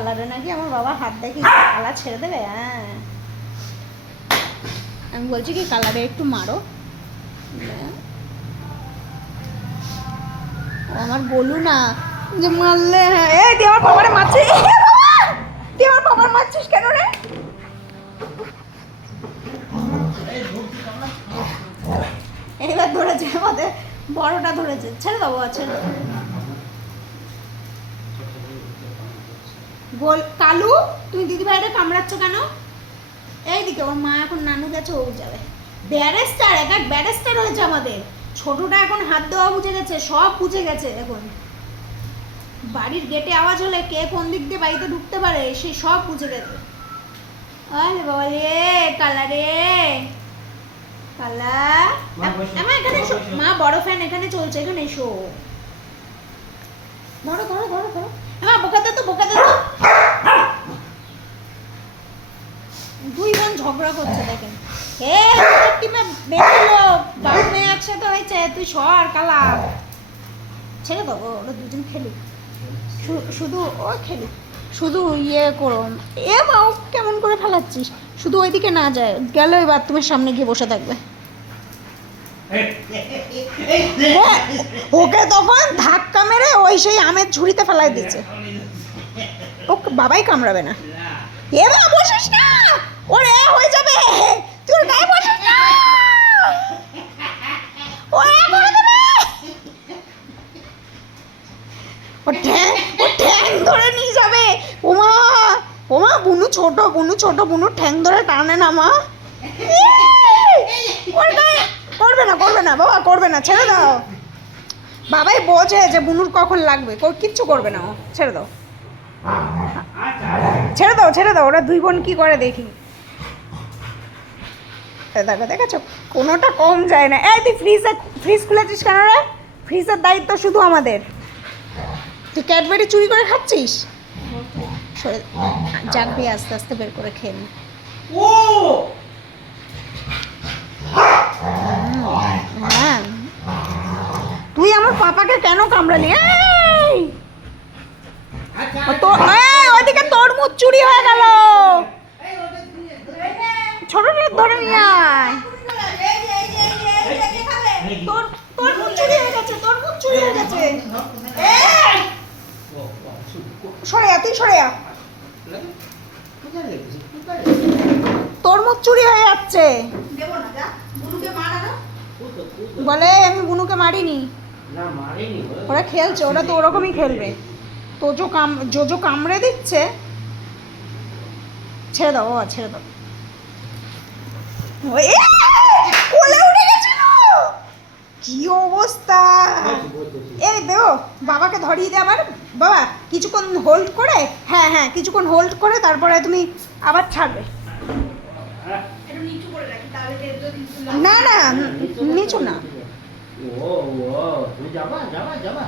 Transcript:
কালারে নাকি আমার বাবার হাত দেখি কালার ছেড়ে দেবে। হ্যাঁ আমি বলছি কি কালারে একটু মারো। ও আমার বলু না যে মারলে। হ্যাঁ এই তুই আমার বাবারে মারছিস, তুই আমার বাবার মারছিস কেন রে? এবার ধরেছে আমাদের বড়টা ধরেছে, ছেড়ে দেবো ছেড়ে দেবো। বল কালু তুমি দিদি ভাইটা কামড়াচ্ছ কেন? এইদিকে ওর মা এখন নানু গেছে, ও যাবে। ব্যারেস্টার এক ব্যারেস্টার হয়েছে আমাদের। ছোটটা এখন হাত দেওয়া বুঝে গেছে, সব বুঝে গেছে এখন। বাড়ির গেটে আওয়াজ হলে কে কোন দিক দিয়ে বাড়িতে ঢুকতে পারে সে সব বুঝে গেছে। আরে বাবা রে কালা রে কালা। আমার এখানে এসো, মা বড় ফ্যান এখানে চলছে, এখানে এসো। ধরো ধরো ধরো ধরো। হ্যাঁ বোকাতে তো বোকাতে তো। দুই বোন ঝগড়া করছে দেখেন। হে টিমে বেশি লোক, বাবু মেয়ে একসাথে হয়েছে, তুই সর কালা। ছেড়ে দেবো ওরা দুজন খেলুক, শুধু ও খেলুক, শুধু ইয়ে করো। এ মা কেমন করে ফেলাচ্ছিস? শুধু ওইদিকে না যায়, গেল ওই বাথরুমের সামনে গিয়ে বসে থাকবে। ওকে তখন ধাক্কা মেরে ওই সেই আমের ঝুড়িতে ফেলাই দিচ্ছে। ও বাবাই কামড়াবে না। এ মা বসিস না, ওরে হয়ে যাবে, তুই ওর গায়ে বসিস না, ও করে দেবে। ও ঠ্যাং ধরে নিয়ে যাবে। ওমা ওমা বুনু ছোট, বুনু ছোট, বুনুর ঠ্যাং ধরে টানে না মা। করবে না করবে না বাবা, করবে না, ছেড়ে দাও। বাবাই বোঝে যে বুনুর কখন লাগবে, কিচ্ছু করবে না ও, ছেড়ে দাও ছেড়ে দাও ছেড়ে দাও। ওরা দুই বোন কি করে দেখি। দেখো দেখেছো কোনোটা কম যায় না। এই তুই ফ্রিজ খুলেছিস কেন রে? ফ্রিজের দায়িত্ব শুধু আমাদের। তুই ক্যাডবেরি চুরি করে খাচ্ছিস? জাগবি আস্তে আস্তে বের করে খেয়ে নি। হ্যাঁ তুই আমার পাপাকে কেন কামড়ালি? ওইদিকে তরমুজ চুরি হয়ে গেল, ছোট ধরে নিয়ে আয়। তরমুজ চুরি হয়ে গেছে, তরমুজ চুরি হয়ে গেছে। সরে যা, তুই সরে যা। তরমুজ চুরি হয়ে যাচ্ছে বলে। আমি বুনুকে মারিনি, ওরা খেলছে, ওরা তো ওরকমই খেলবে। জোজো কামড়ে দিচ্ছে, ছেড়ে দাও বাবা ছেড়ে দাও। কোলে উঠে গেছিল, কি অবস্থা। এই দেও বাবাকে ধরিয়ে দে আবার। বাবা কিছুক্ষণ হোল্ড করে, হ্যাঁ হ্যাঁ কিছুক্ষণ হোল্ড করে তারপরে তুমি আবার ছাড়বে। না না নিচু না। ও ও তুমি যাবা যাবা যাবা।